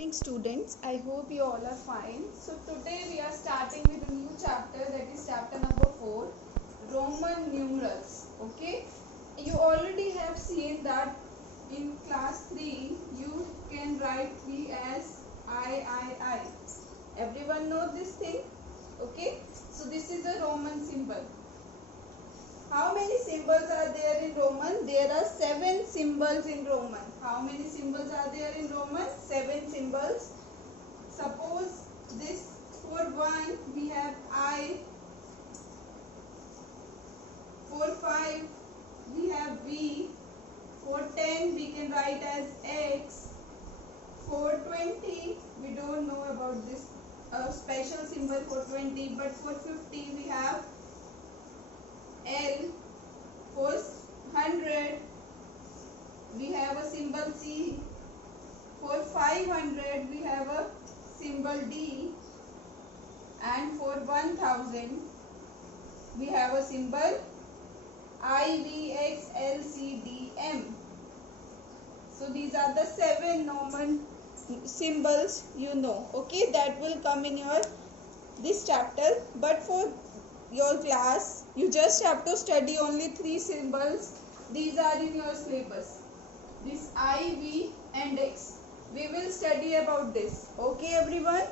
Morning students, I hope you all are fine. So today we are starting with a new chapter, that is chapter number 4, Roman numerals. Okay, you already have seen that in class 3 you can write 3 as I. Everyone knows this thing. Okay, so this is a Roman symbol. How many symbols are there in Roman? There are 7 symbols in Roman. How many symbols are there in Roman? 7 symbols. Suppose this for 1 we have I, for 5 we have V, for 10 we can write as X, for 20 we don't know about this special symbol for 20, but for 50 we have L, for 100 we have a symbol C, for 500 we have a symbol D, and for 1000 we have a symbol I, V, X, L, C, D, M. So these are the 7 Roman symbols you know. Okay, that will come in your this chapter, but for your class you just have to study only 3 symbols. These are in your syllabus, this I, V and X. We will study about this. Okay everyone,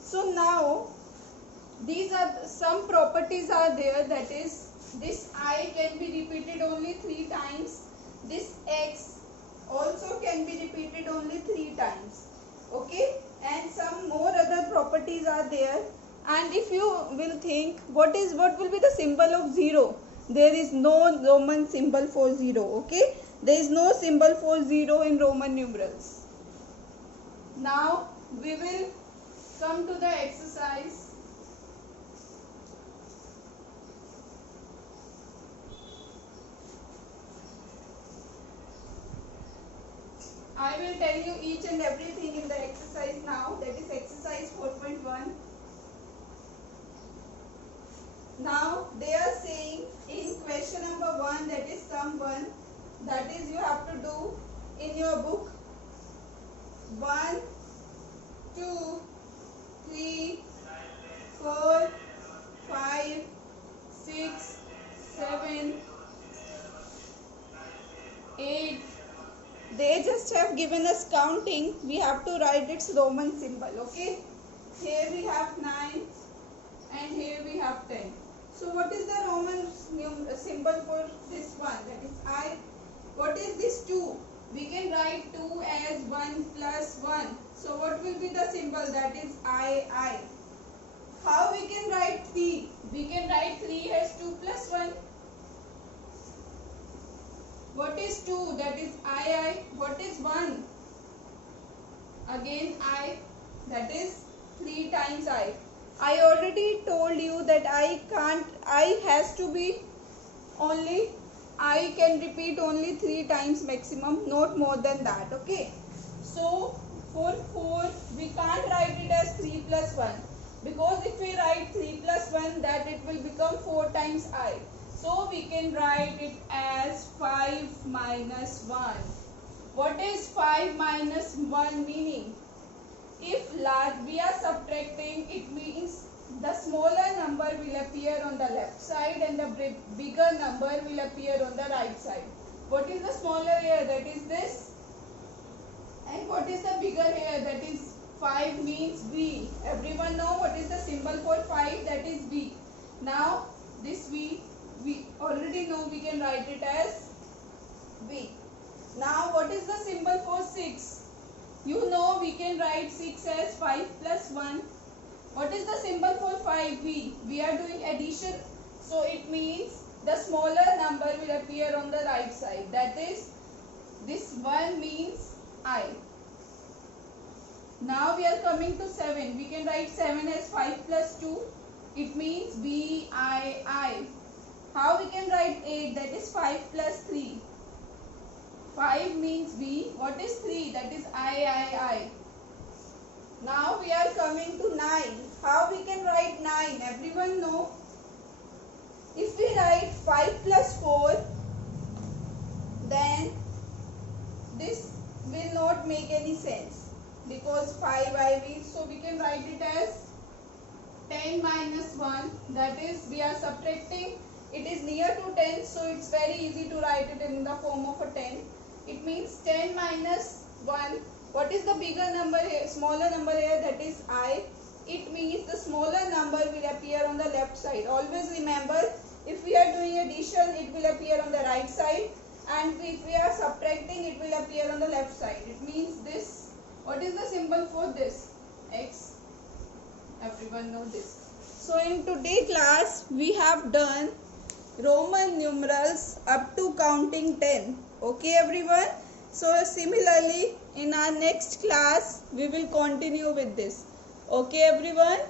so now these are some properties are there, that is this I can be repeated only 3 times, this X also can be repeated only 3 times. Okay, and some more other properties are there. And if you will think what will be the symbol of 0, there is no Roman symbol for 0. Okay, there is no symbol for 0 in Roman numerals. Now we will come to the exercise. I will tell you each and everything in the exercise now, that is exercise 4.1. Now they are saying in question number 1, that is sum 1, that is you have to do in your book 1, 2, 3, 4, 5, 6, 7, 8. They just have given us counting. We have to write its Roman symbol. Okay, here we have 9 and here we have 10. So what is the Roman symbol for this one? That is I. What is this 2? We can write 2 as 1 plus 1. So what will be the symbol? That is I. How we can write 3? We can write 3 as 2 plus 1. What is 2? That is I. What is 1? Again I. That is 3 times I. I already told you that I has to be only, I can repeat only 3 times maximum, not more than that. Okay. So for 4 we can't write it as 3 plus 1, because if we write 3 plus 1, that it will become 4 times I. So we can write it as 5 minus 1. What is 5 minus 1 meaning? If we are subtracting, it means the smaller number will appear on the left side and the bigger number will appear on the right side. What is the smaller here? That is this. And what is the bigger here? That is 5 means V. Everyone know what is the symbol for 5? That is V. Now this V, we already know we can write it as V. Now what is the symbol for 6? You know we can write 6 as 5 plus 1. What is the symbol for 5? V. We are doing addition. So it means the smaller number will appear on the right side. That is, this 1 means I. Now we are coming to 7. We can write 7 as 5 plus 2. It means VII. How we can write 8? That is 5 plus 3. 5 means V. What is 3? That is I. Now we are coming to 9. How we can write 9? Everyone know. If we write 5 plus 4, then this will not make any sense. because 5 I reach, so we can write it as 10 minus 1, that is we are subtracting, it is near to 10, so it's very easy to write it in the form of a 10. It means 10 minus 1, what is the bigger number here, smaller number here, that is I. It means the smaller number will appear on the left side. Always remember, if we are doing addition, it will appear on the right side, and if we are subtracting, it will appear on the left side. It means this. What is the symbol for this? X. Everyone know this. So in today's class, we have done Roman numerals up to counting 10. Okay everyone? So similarly, in our next class, we will continue with this. Okay everyone?